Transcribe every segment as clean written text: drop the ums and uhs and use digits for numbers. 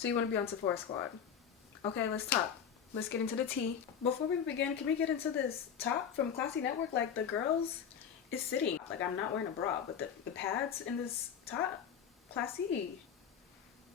So you want to be on Sephora Squad. Okay, let's talk. Let's get into the tea. Before we begin, can we get into this top from Classy Network? Like, the girls is sitting. Like, I'm not wearing a bra, but the pads in this top, classy.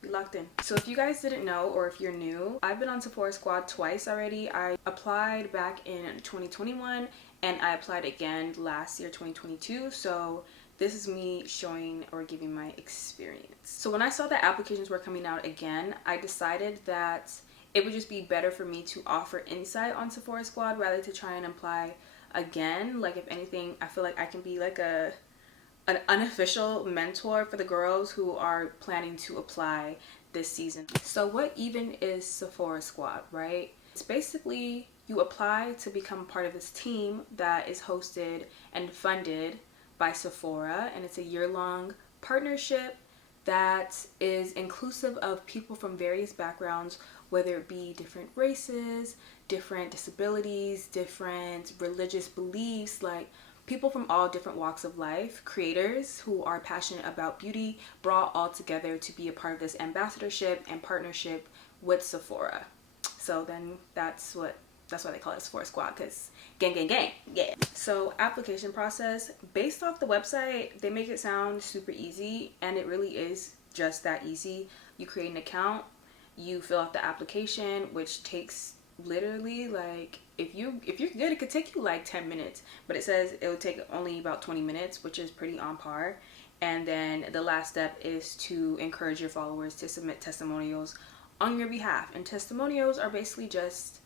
Be locked in. So if you guys didn't know, or if you're new, I've been on Sephora Squad twice already. I applied back in 2021 and I applied again last year, 2022. So this is me showing or giving my experience. So when I saw that applications were coming out again, I decided that it would just be better for me to offer insight on Sephora Squad rather to try and apply again. Like, if anything, I feel like I can be like an unofficial mentor for the girls who are planning to apply this season. So what even is Sephora Squad, right? It's basically you apply to become part of this team that is hosted and funded by Sephora, and it's a year-long partnership that is inclusive of people from various backgrounds, whether it be different races, different disabilities, different religious beliefs, like people from all different walks of life, creators who are passionate about beauty, brought all together to be a part of this ambassadorship and partnership with Sephora. So then that's why they call it Sephora Squad, because gang, gang, gang, yeah. So application process, based off the website, they make it sound super easy, and it really is just that easy. You create an account, you fill out the application, which takes literally, like, if you're good, it could take you like 10 minutes, but it says it will take only about 20 minutes, which is pretty on par. And then the last step is to encourage your followers to submit testimonials on your behalf. And testimonials are basically just,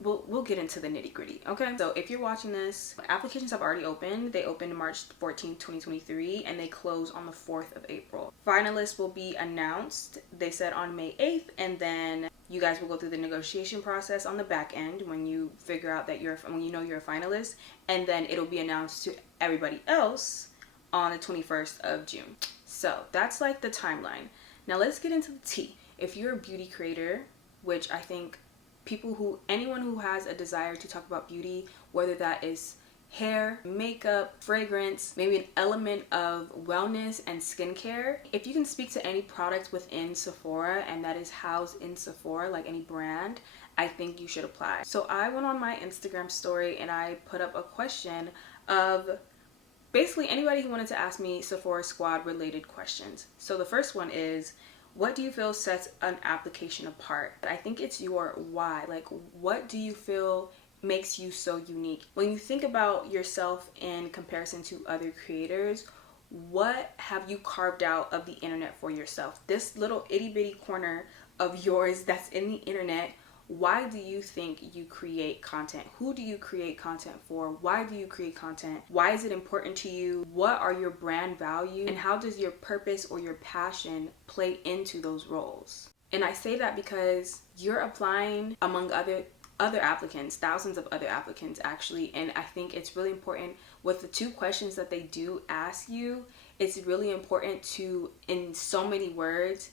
we'll get into the nitty-gritty. Okay, so if you're watching this, applications have already opened. They opened March 14th, 2023, and they close on the 4th of April. Finalists will be announced, they said, on May 8th, and then you guys will go through the negotiation process on the back end when you figure out that when you know you're a finalist, and then it'll be announced to everybody else on the 21st of June. So that's like the timeline. Now let's get into the tea. If you're a beauty creator, which I think anyone who has a desire to talk about beauty, whether that is hair, makeup, fragrance, maybe an element of wellness and skincare, if you can speak to any product within Sephora and that is housed in Sephora, like any brand, I think you should apply. So I went on my Instagram story and I put up a question of basically anybody who wanted to ask me Sephora Squad related questions. So the first one is, what do you feel sets an application apart? I think it's your why. Like, what do you feel makes you so unique? When you think about yourself in comparison to other creators, what have you carved out of the internet for yourself? This little itty bitty corner of yours that's in the internet, why do you think you create content? Who do you create content for? Why do you create content? Why is it important to you? What are your brand values? And how does your purpose or your passion play into those roles? And I say that because you're applying among other applicants, thousands of other applicants actually, and I think it's really important with the 2 questions that they do ask you. It's really important to, in so many words,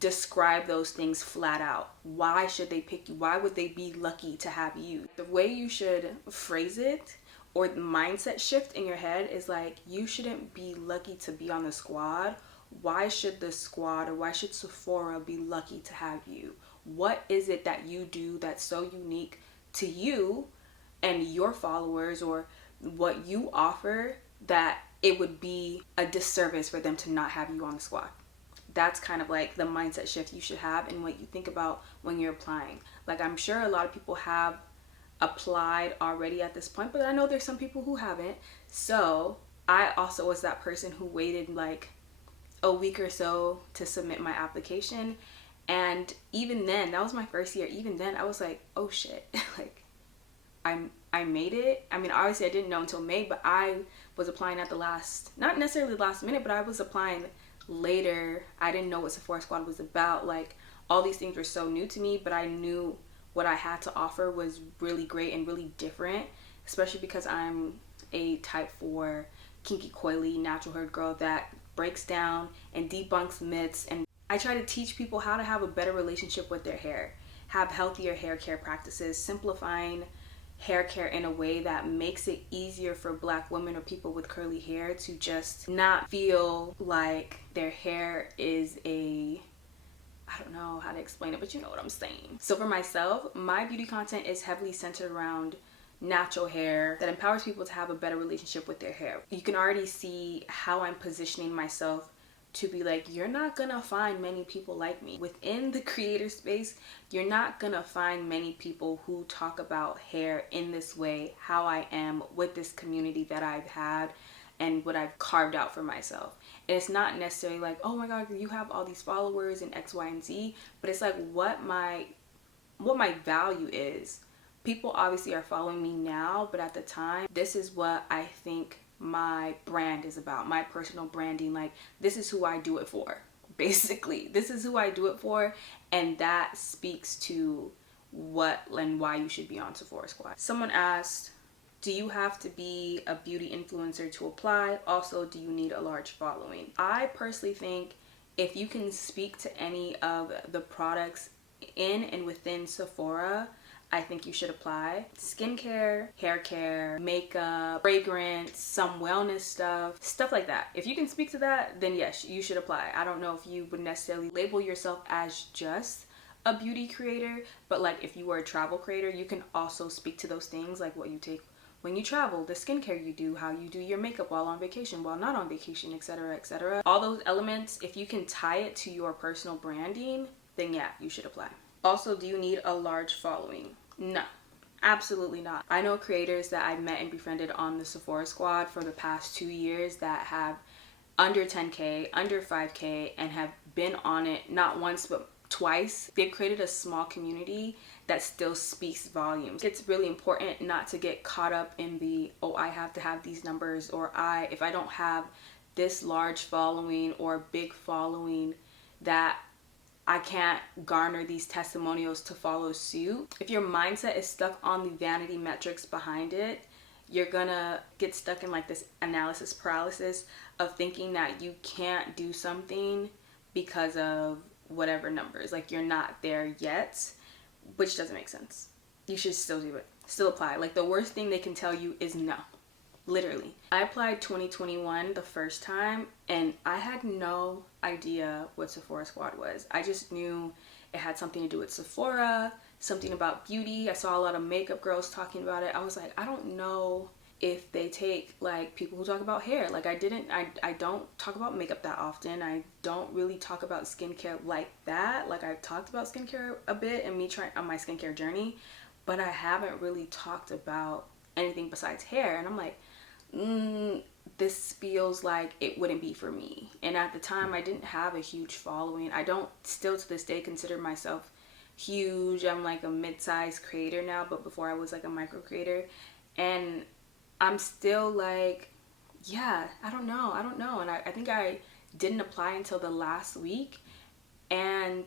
describe those things flat out. Why should they pick you? Why would they be lucky to have you? The way you should phrase it, or the mindset shift in your head, is like, you shouldn't be lucky to be on the squad. Why should the squad, or why should Sephora be lucky to have you? What is it that you do that's so unique to you and your followers, or what you offer, that it would be a disservice for them to not have you on the squad? That's kind of like the mindset shift you should have and what you think about when you're applying. Like, I'm sure a lot of people have applied already at this point, but I know there's some people who haven't. So I also was that person who waited like a week or so to submit my application. And even then, that was my first year. Even then, I was like, oh shit, like I made it. I mean, obviously I didn't know until May, but I was applying at the last, not necessarily the last minute, but I was applying later. I didn't know what Sephora Squad was about. Like, all these things were so new to me, but I knew what I had to offer was really great and really different, especially because I'm a type 4 kinky coily natural hair girl that breaks down and debunks myths, and I try to teach people how to have a better relationship with their hair, have healthier hair care practices, simplifying hair care in a way that makes it easier for Black women or people with curly hair to just not feel like their hair is I don't know how to explain it, but you know what I'm saying. So for myself, my beauty content is heavily centered around natural hair that empowers people to have a better relationship with their hair. You can already see how I'm positioning myself to be like, you're not gonna find many people like me. Within the creator space, you're not gonna find many people who talk about hair in this way, how I am with this community that I've had and what I've carved out for myself. And it's not necessarily like, oh my God, you have all these followers and X, Y, and Z, but it's like what my value is. People obviously are following me now, but at the time, this is what I think my brand is about, my personal branding. Like, this is who I do it for, basically. This is who I do it for, and that speaks to what and why you should be on Sephora Squad. Someone asked, do you have to be a beauty influencer to apply? Also, do you need a large following? I personally think if you can speak to any of the products in and within Sephora, I think you should apply. Skincare, hair care, makeup, fragrance, some wellness stuff like that. If you can speak to that, then yes, you should apply. I don't know if you would necessarily label yourself as just a beauty creator, but like if you were a travel creator, you can also speak to those things, like what you take when you travel, the skincare you do, how you do your makeup while on vacation, while not on vacation, etc., etc. All those elements, if you can tie it to your personal branding, then yeah, you should apply. Also, do you need a large following? No, absolutely not. I know creators that I've met and befriended on the Sephora Squad for the past 2 years that have under 10K, under 5K, and have been on it not once but twice. They've created a small community that still speaks volumes. It's really important not to get caught up in the, oh, I have to have these numbers, or if I don't have this large following or big following, that I can't garner these testimonials to follow suit. If your mindset is stuck on the vanity metrics behind it, you're gonna get stuck in like this analysis paralysis of thinking that you can't do something because of whatever numbers. Like, you're not there yet, which doesn't make sense. You should still do it. Still apply. Like, the worst thing they can tell you is no. Literally. I applied 2021 the first time, and I had no idea what Sephora Squad was. I just knew it had something to do with Sephora, something about beauty. I saw a lot of makeup girls talking about it. I was like, I don't know if they take like people who talk about hair. Like, I don't talk about makeup that often. I don't really talk about skincare like that. Like, I've talked about skincare a bit and me trying on my skincare journey, but I haven't really talked about anything besides hair. And I'm like, this feels like it wouldn't be for me. And at the time, I didn't have a huge following. I don't still to this day consider myself huge. I'm like a mid-sized creator now, but before I was like a micro creator. And I'm still like, yeah, I don't know. And I think I didn't apply until the last week, and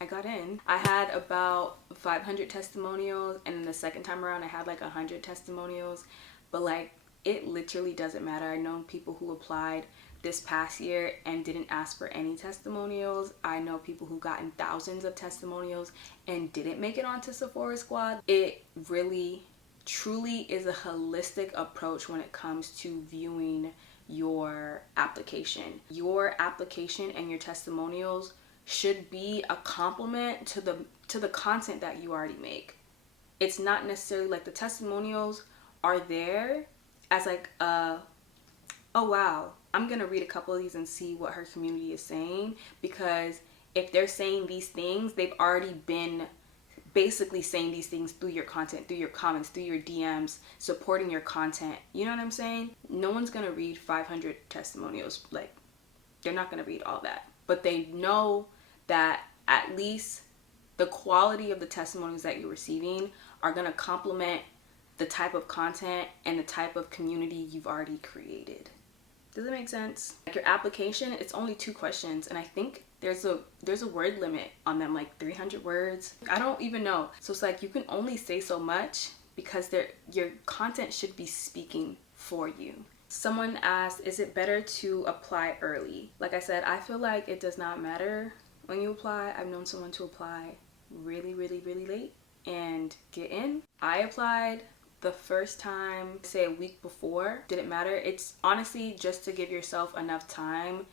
I got in. I had about 500 testimonials, and then the second time around I had like 100 testimonials. But like, it literally doesn't matter. I know people who applied this past year and didn't ask for any testimonials. I know people who gotten thousands of testimonials and didn't make it onto Sephora Squad. It really truly is a holistic approach when it comes to viewing your application. Your application and your testimonials should be a compliment to the content that you already make. It's not necessarily like the testimonials are there as like oh wow, I'm gonna read a couple of these and see what her community is saying, because if they're saying these things, they've already been basically saying these things through your content, through your comments, through your DMs, supporting your content. You know what I'm saying? No one's gonna read 500 testimonials. Like, they're not gonna read all that, but they know that at least the quality of the testimonials that you're receiving are gonna complement the type of content and the type of community you've already created. Does it make sense? Like, your application, it's only 2 questions, and I think there's a word limit on them, like 300 words. I don't even know. So it's like you can only say so much because your content should be speaking for you. Someone asked, is it better to apply early? Like I said, I feel like it does not matter when you apply. I've known someone to apply really, really, really late and get in. I applied the first time, say a week before. Didn't matter. It's honestly just to give yourself enough time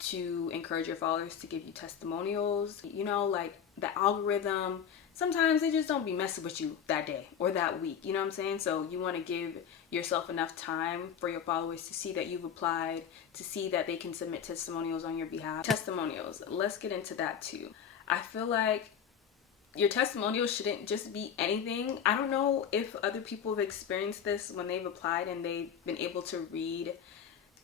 to encourage your followers to give you testimonials. You know, like the algorithm, sometimes they just don't be messing with you that day or that week. You know what I'm saying? So you want to give yourself enough time for your followers to see that you've applied, to see that they can submit testimonials on your behalf. Testimonials, let's get into that too. I feel like your testimonials shouldn't just be anything. I don't know if other people have experienced this when they've applied and they've been able to read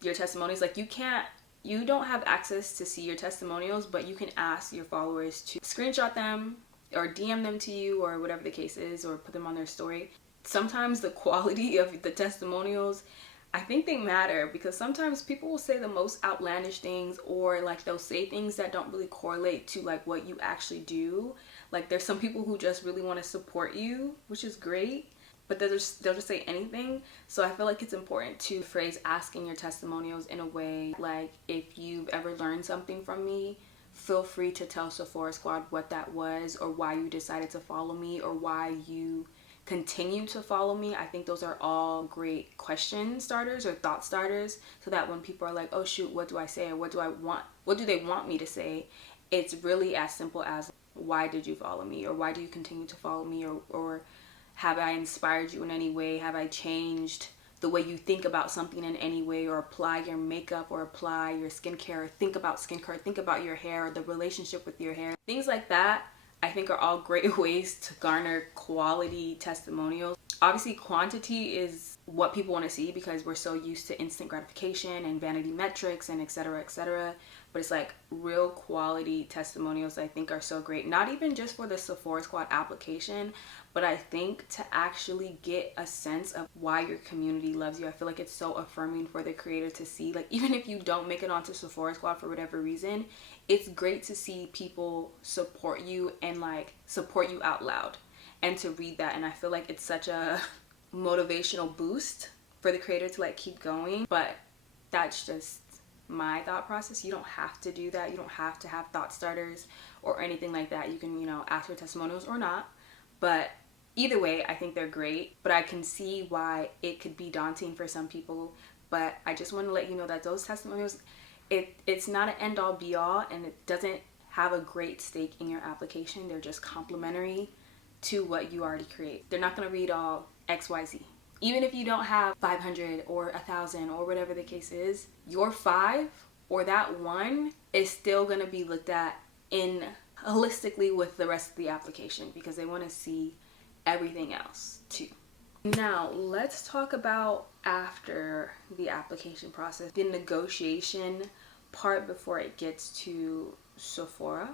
your testimonials. Like you don't have access to see your testimonials, but you can ask your followers to screenshot them or DM them to you or whatever the case is, or put them on their story. Sometimes the quality of the testimonials, I think they matter, because sometimes people will say the most outlandish things, or like they'll say things that don't really correlate to like what you actually do. Like there's some people who just really want to support you, which is great, but they'll just say anything. So I feel like it's important to phrase asking your testimonials in a way like, if you've ever learned something from me, feel free to tell Sephora Squad what that was, or why you decided to follow me, or why you continue to follow me. I think those are all great question starters or thought starters, so that when people are like, oh shoot, what do I say, or what do they want me to say, it's really as simple as, why did you follow me, or why do you continue to follow me, or have I inspired you in any way? Have I changed the way you think about something in any way, or apply your makeup, or apply your skincare, or think about your hair, or the relationship with your hair? Things like that, I think, are all great ways to garner quality testimonials. Obviously, quantity is what people want to see, because we're so used to instant gratification and vanity metrics and etc., etc. But it's like real quality testimonials I think are so great, not even just for the Sephora Squad application, but I think to actually get a sense of why your community loves you. I feel like it's so affirming for the creator to see, like, even if you don't make it onto Sephora Squad for whatever reason, it's great to see people support you and like support you out loud, and to read that. And I feel like it's such a motivational boost for the creator to like keep going. But that's just my thought process. You don't have to do that. You don't have to have thought starters or anything like that. You can, you know, ask for testimonials or not. But either way, I think they're great. But I can see why it could be daunting for some people. But I just want to let you know that those testimonials, it's not an end all be all, and it doesn't have a great stake in your application. They're just complementary to what you already create. They're not going to read all XYZ. Even if you don't have 500 or 1,000 or whatever the case is, your 5 or that 1 is still going to be looked at in holistically with the rest of the application, because they want to see everything else too. Now let's talk about after the application process, the negotiation part before it gets to Sephora,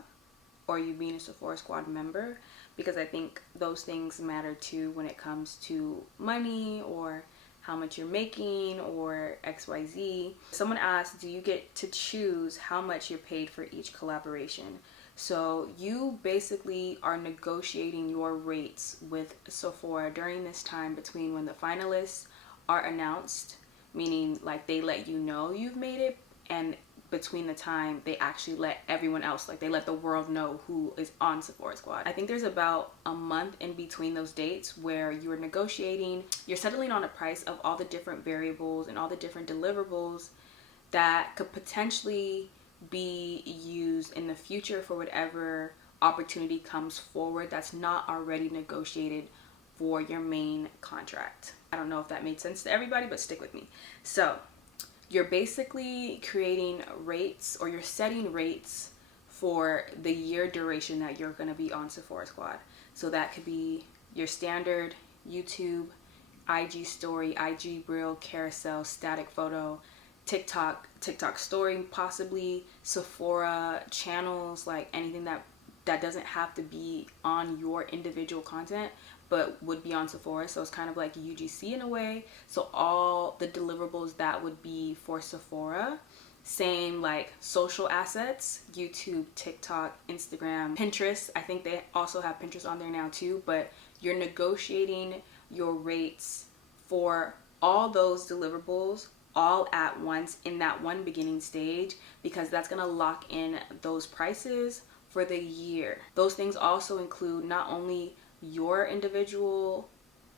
or you being a Sephora Squad member, because I think those things matter too when it comes to money, or how much you're making, or XYZ. Someone asked, do you get to choose how much you're paid for each collaboration? So you basically are negotiating your rates with Sephora during this time between when the finalists are announced, meaning like they let you know you've made it, and between the time they actually let everyone else, like they let the world know who is on Sephora Squad. I think there's about a month in between those dates where you're negotiating, you're settling on a price of all the different variables and all the different deliverables that could potentially be used in the future for whatever opportunity comes forward that's not already negotiated for your main contract. I don't know if that made sense to everybody, but stick with me. So you're basically creating rates, or you're setting rates for the year duration that you're going to be on Sephora Squad. So that could be your standard YouTube, IG story, IG reel, carousel, static photo, TikTok story, possibly Sephora channels, like anything that doesn't have to be on your individual content but would be on Sephora. So it's kind of like UGC in a way. So all the deliverables that would be for Sephora. Same like social assets, YouTube, TikTok, Instagram, Pinterest. I think they also have Pinterest on there now too, but you're negotiating your rates for all those deliverables all at once in that one beginning stage, because that's going to lock in those prices for the year. Those things also include not only your individual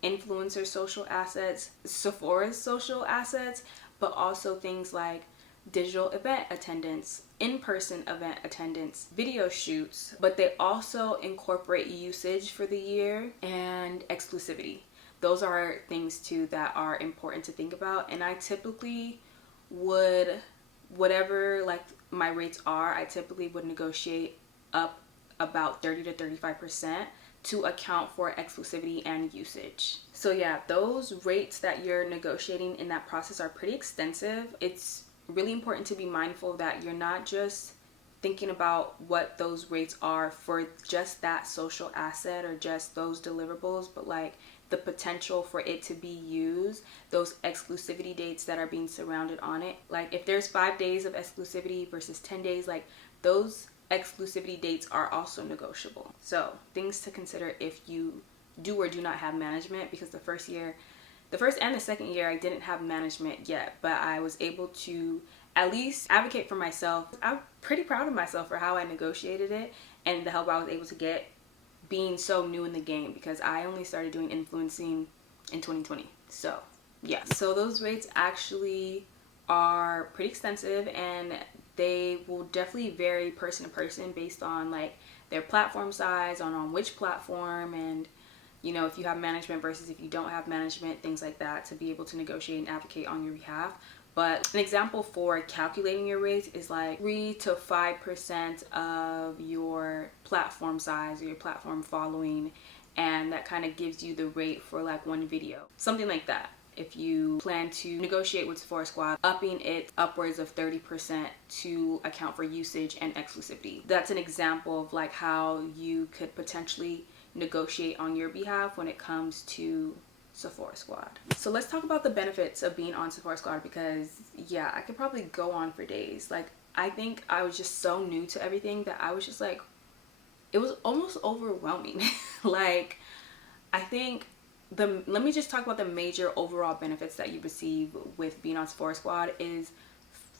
influencer social assets, Sephora's social assets, but also things like digital event attendance, in-person event attendance, video shoots, but they also incorporate usage for the year and exclusivity. Those are things too that are important to think about. And I typically would, whatever like my rates are, I typically would negotiate up about 30 to 35% to account for exclusivity and usage. So yeah, those rates that you're negotiating in that process are pretty extensive. It's really important to be mindful that you're not just thinking about what those rates are for just that social asset or just those deliverables, but like the potential for it to be used, those exclusivity dates that are being surrounded on it. Like if there's 5 days of exclusivity versus 10 days, like those exclusivity dates are also negotiable. So things to consider if you do or do not have management, because the first and the second year I didn't have management yet, but I was able to at least advocate for myself. I'm pretty proud of myself for how I negotiated it and the help I was able to get being so new in the game, because I only started doing influencing in 2020. So yeah, so those rates actually are pretty extensive, and they will definitely vary person to person based on like their platform size, on which platform, and you know, if you have management versus if you don't have management, things like that, to be able to negotiate and advocate on your behalf. But an example for calculating your rates is like 3 to 5% of your platform size or your platform following, and that kind of gives you the rate for like one video, something like that. If you plan to negotiate with Sephora Squad, upping it upwards of 30% to account for usage and exclusivity. That's an example of like how you could potentially negotiate on your behalf when it comes to Sephora Squad. So let's talk about the benefits of being on Sephora Squad, because yeah, I could probably go on for days. Like I think I was just so new to everything that I was just like, it was almost overwhelming. Like I think let me just talk about the major overall benefits that you receive with being on Sephora Squad is,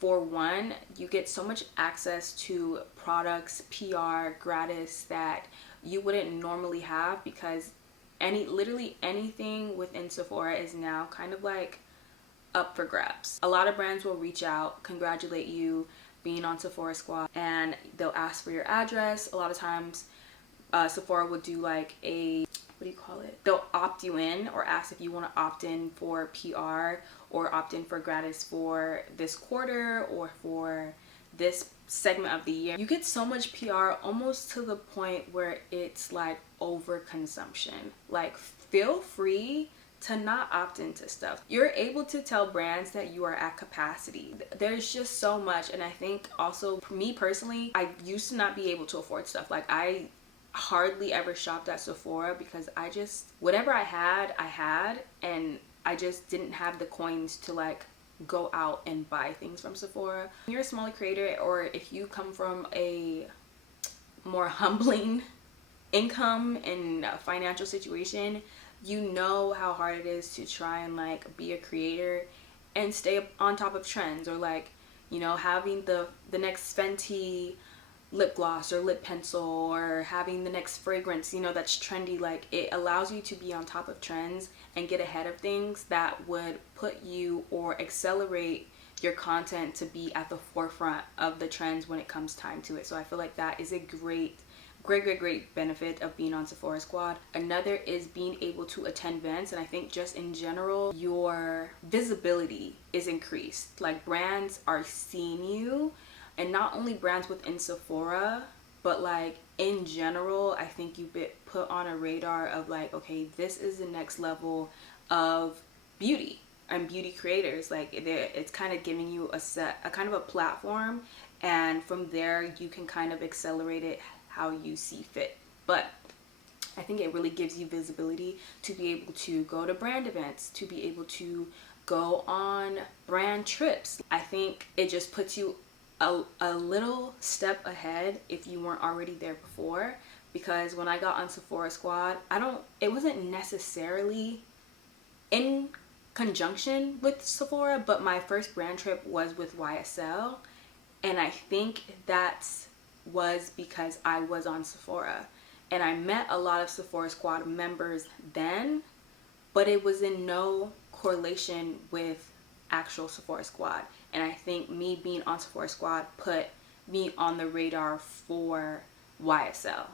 for one, you get so much access to products, PR, gratis, that you wouldn't normally have, because literally anything within Sephora is now kind of like up for grabs. A lot of brands will reach out, congratulate you being on Sephora Squad, and they'll ask for your address. A lot of times Sephora will do like a, what do you call it? They'll opt you in or ask if you want to opt in for PR or opt in for gratis for this quarter or for this segment of the year. You get so much PR almost to the point where it's like overconsumption. Like feel free to not opt into stuff. You're able to tell brands that you are at capacity. There's just so much. And I think also for me personally, I used to not be able to afford stuff. Like I hardly ever shopped at Sephora because I just, whatever I had, and I just didn't have the coins to like go out and buy things from Sephora. When you're a smaller creator, or if you come from a more humbling income and financial situation, you know how hard it is to try and like be a creator and stay on top of trends, or like, you know, having the next Fenty lip gloss or lip pencil, or having the next fragrance, you know, that's trendy. Like it allows you to be on top of trends and get ahead of things that would put you or accelerate your content to be at the forefront of the trends when it comes time to it. So I feel like that is a great benefit of being on Sephora Squad. Another is being able to attend events, and I think just in general your visibility is increased. Like brands are seeing you, and not only brands within Sephora, but like in general, I think you get put on a radar of like, okay, this is the next level of beauty and beauty creators. Like it's kind of giving you a kind of a platform, and from there you can kind of accelerate it how you see fit. But I think it really gives you visibility to be able to go to brand events, to be able to go on brand trips. I think it just puts you a little step ahead if you weren't already there before, because when I got on Sephora Squad, it wasn't necessarily in conjunction with Sephora, but my first brand trip was with YSL, and I think that was because I was on Sephora, and I met a lot of Sephora Squad members then, but it was in no correlation with actual Sephora Squad. And I think me being on Sephora Squad put me on the radar for YSL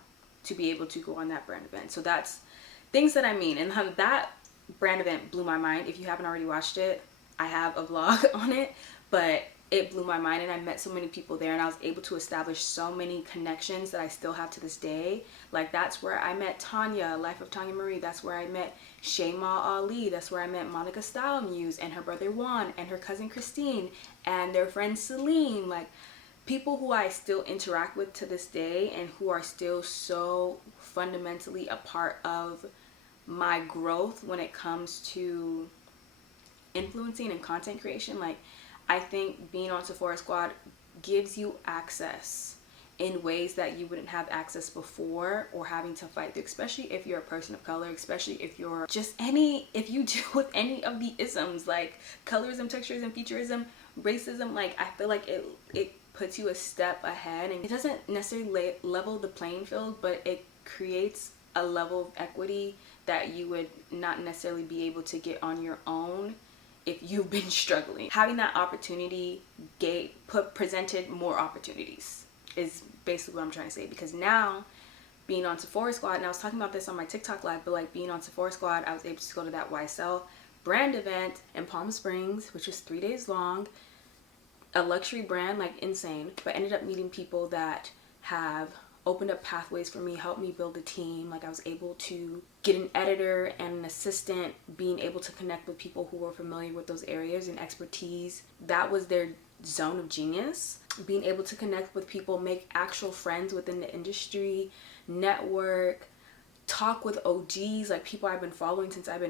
to be able to go on that brand event. So that's things that I mean. And how that brand event blew my mind. If you haven't already watched it, I have a vlog on it, but it blew my mind, and I met so many people there, and I was able to establish so many connections that I still have to this day. Like, that's where I met Tanya, Life of Tanya Marie. That's where I met Shayma Ali. That's where I met Monica Style Muse and her brother Juan and her cousin Christine and their friend Celine. Like, people who I still interact with to this day and who are still so fundamentally a part of my growth when it comes to influencing and content creation. Like, I think being on Sephora Squad gives you access in ways that you wouldn't have access before, or having to fight through, especially if you're a person of color, especially if you're just if you deal with any of the isms like colorism, texturism, featureism, racism. Like, I feel like it puts you a step ahead, and it doesn't necessarily level the playing field, but it creates a level of equity that you would not necessarily be able to get on your own if you've been struggling. Having that opportunity presented more opportunities is basically what I'm trying to say. Because now, being on Sephora Squad, and I was talking about this on my TikTok live, but like, being on Sephora Squad, I was able to go to that YSL brand event in Palm Springs, which was 3 days long, a luxury brand, like insane. But ended up meeting people that have opened up pathways for me, helped me build a team. Like, I was able to get an editor and an assistant, being able to connect with people who were familiar with those areas and expertise. That was their zone of genius. Being able to connect with people, make actual friends within the industry, network, talk with OGs, like people I've been following since I've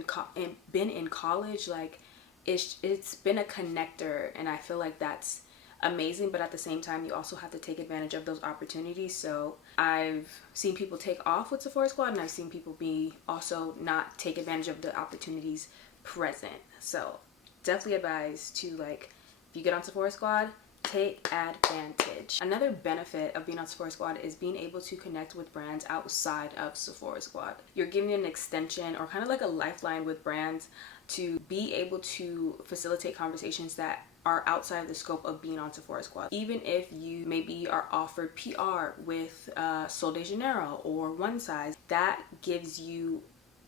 been in college. Like, it's been a connector, and I feel like that's amazing. But at the same time, you also have to take advantage of those opportunities. So I've seen people take off with Sephora Squad, and I've seen people also not take advantage of the opportunities present. So definitely advise to, like, if you get on Sephora Squad, take advantage. Another benefit of being on Sephora Squad is being able to connect with brands outside of Sephora Squad. You're giving an extension, or kind of like a lifeline with brands, to be able to facilitate conversations that are outside of the scope of being on Sephora Squad. Even if you maybe are offered PR with Sol de Janeiro or One Size, that gives you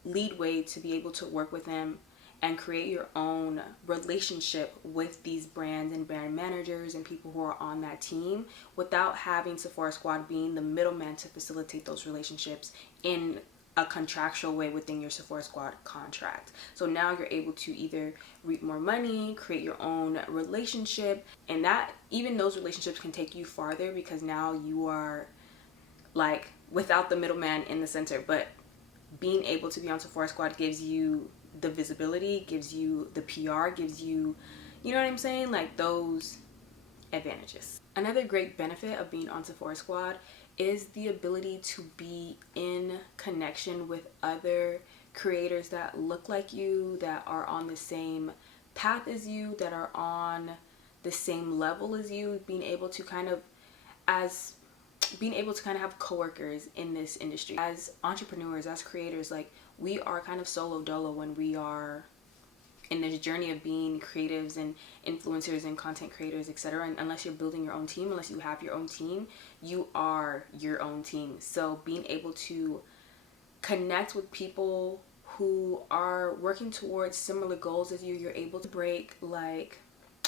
leadway to be able to work with them and create your own relationship with these brands and brand managers and people who are on that team, without having Sephora Squad being the middleman to facilitate those relationships in a contractual way within your Sephora Squad contract. So now you're able to either reap more money, create your own relationship, and that even those relationships can take you farther, because now you are like without the middleman in the center. But being able to be on Sephora Squad gives you the visibility, gives you the PR, gives you, you know what I'm saying, like those advantages. Another great benefit of being on Sephora Squad is the ability to be in connection with other creators that look like you, that are on the same path as you, that are on the same level as you, being able to kind of have coworkers in this industry. As entrepreneurs, as creators, like, we are kind of solo dolo when we are in this journey of being creatives and influencers and content creators, etc. And unless you're building your own team, unless you have your own team, you are your own team. So being able to connect with people who are working towards similar goals as you, you're able to break like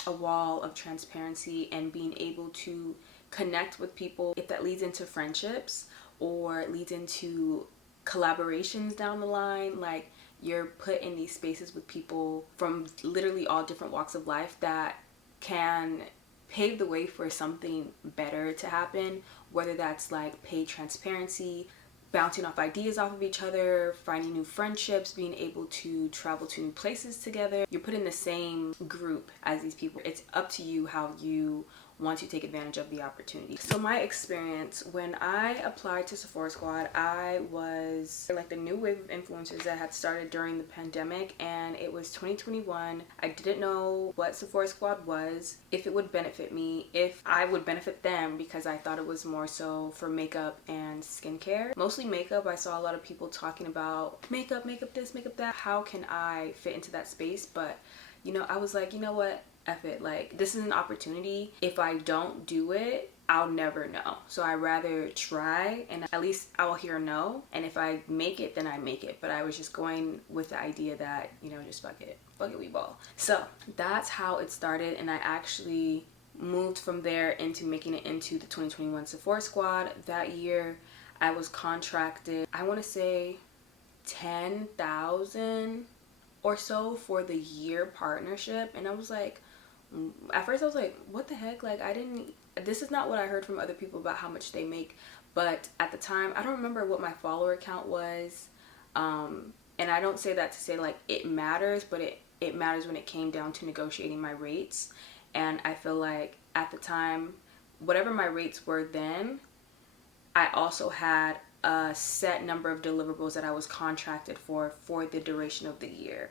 a wall of transparency, and being able to connect with people, if that leads into friendships or leads into collaborations down the line. Like, you're put in these spaces with people from literally all different walks of life that can pave the way for something better to happen, whether that's like paid transparency, bouncing off ideas off of each other, finding new friendships, being able to travel to new places together. You're put in the same group as these people. It's up to you how you want to take advantage of the opportunity. So my experience, when I applied to Sephora Squad, I was like the new wave of influencers that had started during the pandemic, and it was 2021. I didn't know what Sephora Squad was, if it would benefit me, if I would benefit them, because I thought it was more so for makeup and skincare. Mostly makeup. I saw a lot of people talking about makeup this, makeup that. How can I fit into that space? But you know, I was like, you know what? F it, like this is an opportunity. If I don't do it, I'll never know. So I rather try, and at least I'll hear no. And if I make it, then I make it. But I was just going with the idea that, you know, just fuck it, we ball. So that's how it started. And I actually moved from there into making it into the 2021 Sephora Squad. That year I was contracted, I want to say 10,000 or so for the year partnership. And I was like, at first I was like, what the heck, like this is not what I heard from other people about how much they make. But at the time, I don't remember what my follower count was, and I don't say that to say like it matters, but it matters when it came down to negotiating my rates. And I feel like at the time, whatever my rates were then, I also had a set number of deliverables that I was contracted for the duration of the year.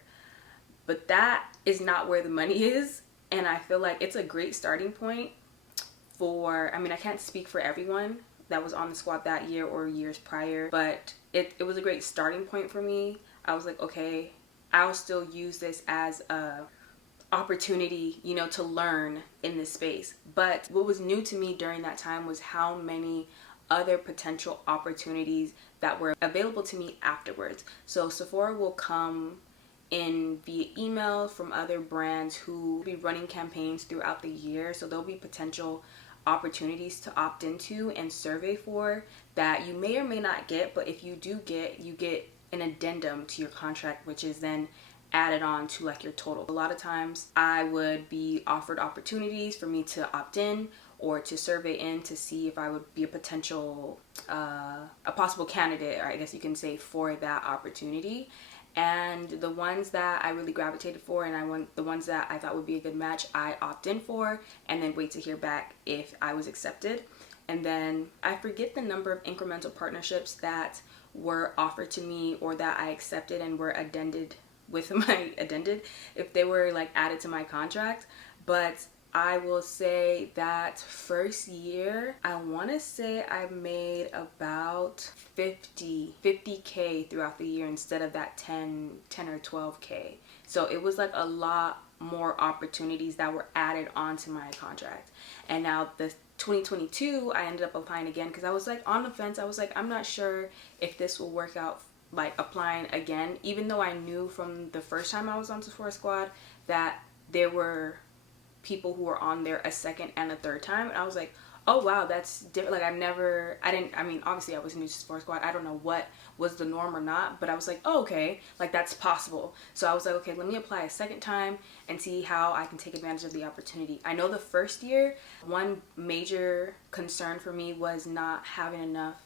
But that is not where the money is. And I feel like it's a great starting point for, I mean, I can't speak for everyone that was on the squad that year or years prior, but it was a great starting point for me. I was like, okay, I'll still use this as a opportunity, you know, to learn in this space. But what was new to me during that time was how many other potential opportunities that were available to me afterwards. So Sephora will come in via email from other brands who will be running campaigns throughout the year. So there'll be potential opportunities to opt into and survey for that you may or may not get, but if you do get, you get an addendum to your contract, which is then added on to like your total. A lot of times I would be offered opportunities for me to opt in or to survey in to see if I would be a potential, a possible candidate, or I guess you can say, for that opportunity. And the ones that I really gravitated for, and the ones that I thought would be a good match, I opt in for and then wait to hear back if I was accepted. And then I forget the number of incremental partnerships that were offered to me or that I accepted and were addended with my if they were like added to my contract. But I will say that first year, I want to say I made about 50K throughout the year instead of that 10 or 12K. So it was like a lot more opportunities that were added onto my contract. And now the 2022, I ended up applying again because I was like on the fence. I was like, I'm not sure if this will work out, like applying again, even though I knew from the first time I was on Sephora Squad that there were people who were on there a second and a third time. And I was like, oh wow, that's different. Like I mean, obviously I was new to Sephora Squad. I don't know what was the norm or not, but I was like, oh, okay, like that's possible. So I was like, okay, let me apply a second time and see how I can take advantage of the opportunity. I know the first year, one major concern for me was not having enough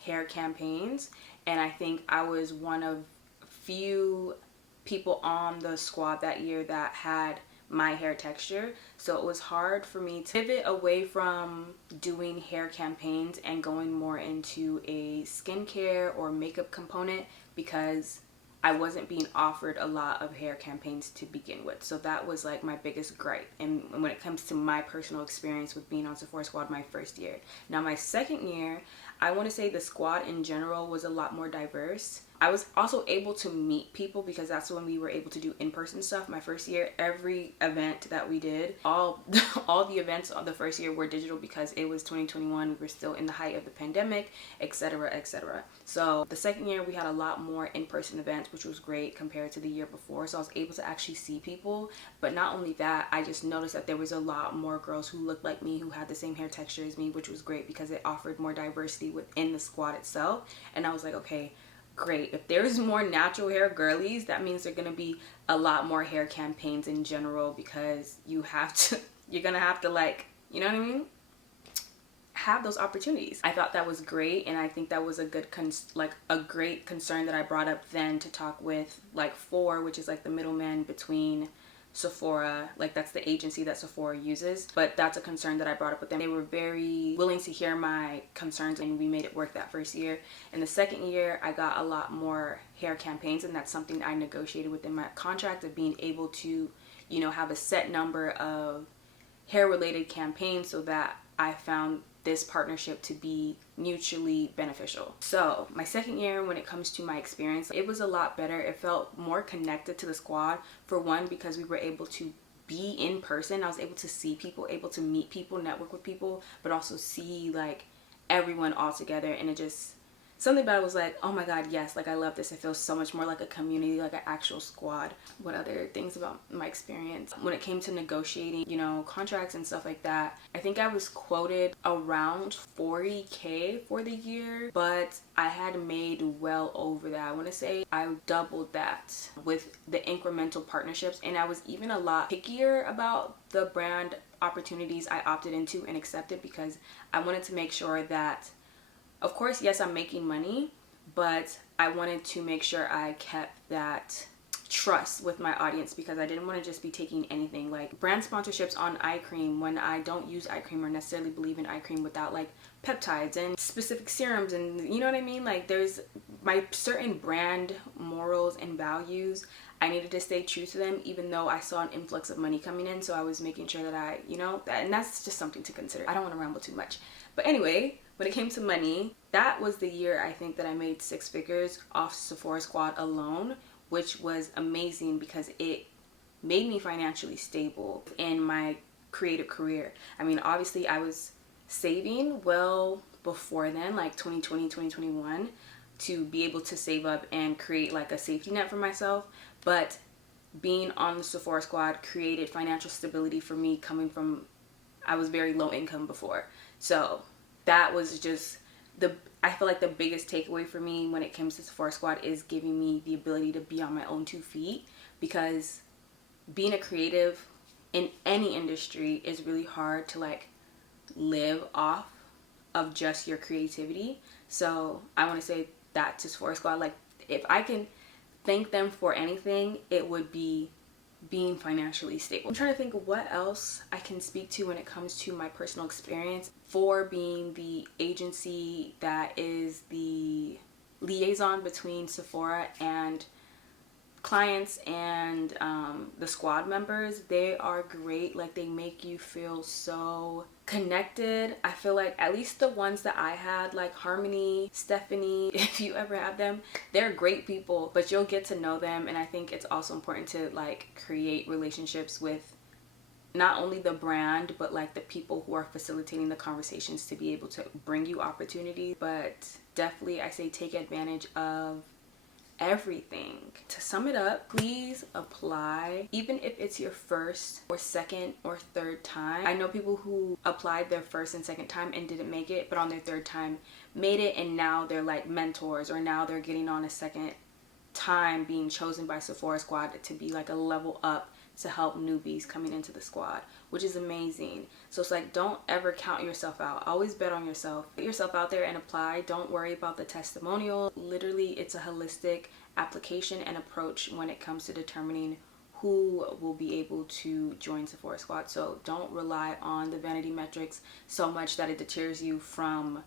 hair campaigns. And I think I was one of few people on the squad that year that had my hair texture. So it was hard for me to pivot away from doing hair campaigns and going more into a skincare or makeup component because I wasn't being offered a lot of hair campaigns to begin with. So that was like my biggest gripe. And when it comes to my personal experience with being on Sephora Squad my first year. Now my second year, I want to say the squad in general was a lot more diverse. I was also able to meet people because that's when we were able to do in-person stuff. My first year, every event that we did, all the events of the first year were digital because it was 2021. We were still in the height of the pandemic, etc., etc. So the second year, we had a lot more in-person events, which was great compared to the year before. So I was able to actually see people. But not only that, I just noticed that there was a lot more girls who looked like me, who had the same hair texture as me, which was great because it offered more diversity within the squad itself. And I was like, okay, great. If there's more natural hair girlies, that means there are going to be a lot more hair campaigns in general because you're going to have to, like, you know what I mean? Have those opportunities. I thought that was great, and I think that was a good a great concern that I brought up then to talk with like FOR, which is like the middleman between Sephora, like that's the agency that Sephora uses. But that's a concern that I brought up with them. They were very willing to hear my concerns and we made it work that first year. In the second year, I got a lot more hair campaigns, and that's something I negotiated within my contract of being able to, you know, have a set number of hair related campaigns so that I found this partnership to be mutually beneficial. So my second year, when it comes to my experience, it was a lot better. It felt more connected to the squad, for one, because we were able to be in person. I was able to see people, able to meet people, network with people, but also see like everyone all together. And it just, something about it was like, oh my God, yes, like I love this. It feels so much more like a community, like an actual squad. What other things about my experience? When it came to negotiating, you know, contracts and stuff like that, I think I was quoted around 40K for the year, but I had made well over that. I want to say I doubled that with the incremental partnerships. And I was even a lot pickier about the brand opportunities I opted into and accepted, because I wanted to make sure that, of course, yes, I'm making money, but I wanted to make sure I kept that trust with my audience, because I didn't want to just be taking anything like brand sponsorships on eye cream when I don't use eye cream or necessarily believe in eye cream, without like peptides and specific serums, and you know what I mean? Like there's my certain brand morals and values. I needed to stay true to them, even though I saw an influx of money coming in. So I was making sure that I, you know, and that's just something to consider. I don't want to ramble too much. But anyway, when it came to money, that was the year I think that I made 6 figures off Sephora Squad alone, which was amazing because it made me financially stable in my creative career. I mean, obviously I was saving well before then, like 2020, 2021, to be able to save up and create like a safety net for myself. But being on the Sephora Squad created financial stability for me, coming from, I was very low income before. So that was just I feel like the biggest takeaway for me when it comes to Sephora Squad is giving me the ability to be on my own 2 feet, because being a creative in any industry is really hard to like live off of just your creativity. So I want to say that to Sephora Squad, like if I can thank them for anything, it would be being financially stable. I'm trying to think of what else I can speak to when it comes to my personal experience for being the agency that is the liaison between Sephora and clients and the squad members. They are great. Like they make you feel so connected. I feel like at least the ones that I had, like Harmony, Stephanie, if you ever have them, they're great people, but you'll get to know them. And I think it's also important to like create relationships with not only the brand, but like the people who are facilitating the conversations to be able to bring you opportunities. But definitely I say take advantage of everything. To sum it up, please apply, even if it's your first or second or third time. I know people who applied their first and second time and didn't make it, but on their third time made it, and now they're like mentors, or now they're getting on a second time being chosen by Sephora Squad to be like a level up to help newbies coming into the squad, which is amazing. So it's like, don't ever count yourself out. Always bet on yourself. Put yourself out there and apply. Don't worry about the testimonial. Literally, it's a holistic application and approach when it comes to determining who will be able to join Sephora Squad. So don't rely on the vanity metrics so much that it deters you from,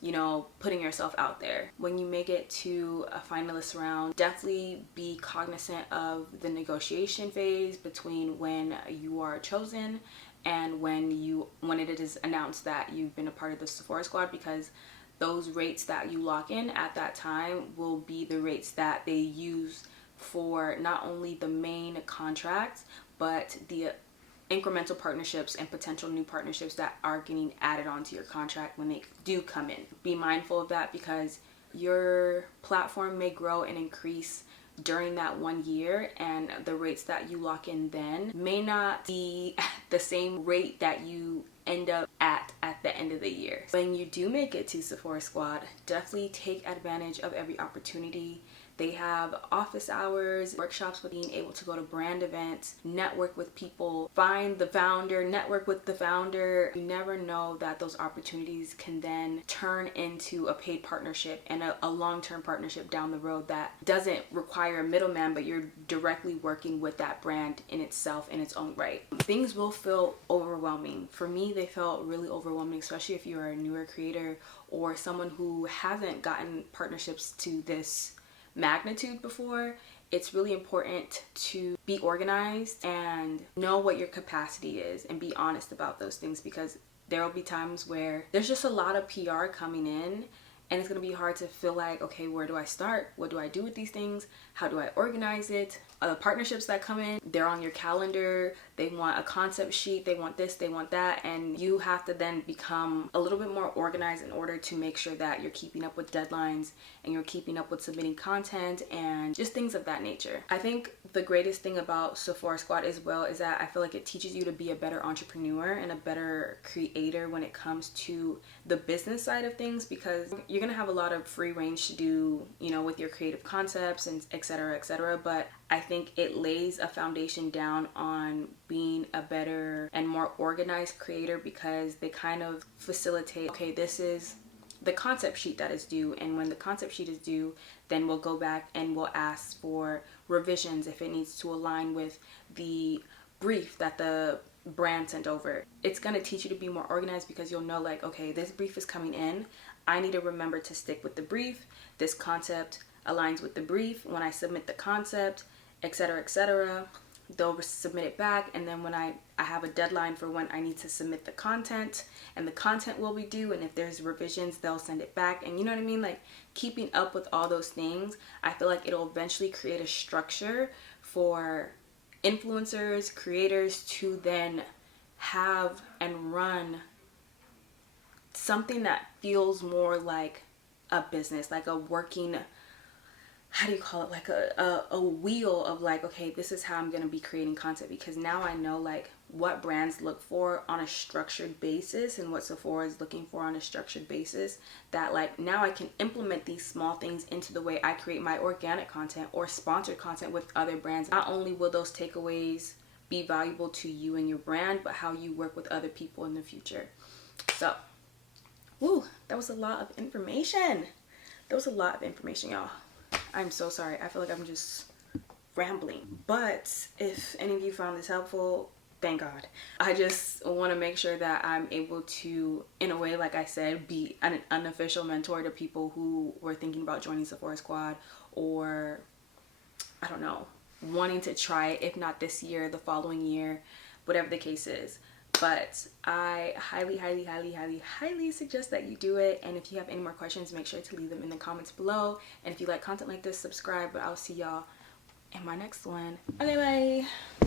you know, putting yourself out there. When you make it to a finalist round, definitely be cognizant of the negotiation phase between when you are chosen and when it is announced that you've been a part of the Sephora Squad, because those rates that you lock in at that time will be the rates that they use for not only the main contracts, but the incremental partnerships and potential new partnerships that are getting added onto your contract when they do come in. Be mindful of that, because your platform may grow and increase during that 1 year, and the rates that you lock in then may not be the same rate that you end up at the end of the year. When you do make it to Sephora Squad, definitely take advantage of every opportunity. They have office hours, workshops with being able to go to brand events, network with people, find the founder, network with the founder. You never know that those opportunities can then turn into a paid partnership and a long-term partnership down the road that doesn't require a middleman, but you're directly working with that brand in itself in its own right. Things will feel overwhelming. For me, they felt really overwhelming, especially if you're a newer creator or someone who hasn't gotten partnerships to this magnitude before. It's really important to be organized and know what your capacity is and be honest about those things, because there will be times where there's just a lot of PR coming in, and it's going to be hard to feel like, okay, where do I start? What do I do with these things? How do I organize it? The partnerships that come in, they're on your calendar. they want a concept sheet, they want this, they want that, and you have to then become a little bit more organized in order to make sure that you're keeping up with deadlines and you're keeping up with submitting content and just things of that nature. I think the greatest thing about Sephora Squad as well is that I feel like it teaches you to be a better entrepreneur and a better creator when it comes to the business side of things, because you're gonna have a lot of free range to do, you know, with your creative concepts and etc. But I think it lays a foundation down on being a better and more organized creator, because they kind of facilitate, okay, this is the concept sheet that is due, and when the concept sheet is due, then we'll go back and we'll ask for revisions if it needs to align with the brief that the brand sent over. It's going to teach you to be more organized, because you'll know, like, okay, this brief is coming in, I need to remember to stick with the brief, this concept aligns with the brief, when I submit the concept, etc. They'll submit it back, and then when I have a deadline for when I need to submit the content, and the content will be due, and if there's revisions, they'll send it back. And you know what I mean, like keeping up with all those things, I feel like it'll eventually create a structure for influencers, creators to then have and run something that feels more like a business, like a working, how do you call it, like a wheel of like, okay, this is how I'm going to be creating content, because now I know like what brands look for on a structured basis and what Sephora is looking for on a structured basis, that like now I can implement these small things into the way I create my organic content or sponsored content with other brands. Not only will those takeaways be valuable to you and your brand, but how you work with other people in the future. So, woo, that was a lot of information. Y'all. I'm so sorry. I feel like I'm just rambling. But if any of you found this helpful, thank God. I just want to make sure that I'm able to, in a way, like I said, be an unofficial mentor to people who were thinking about joining Sephora Squad, or I don't know, wanting to try it, if not this year, the following year, whatever the case is. But I highly suggest that you do it. And if you have any more questions, make sure to leave them in the comments below. And if you like content like this, subscribe. But I'll see y'all in my next one. Okay, bye.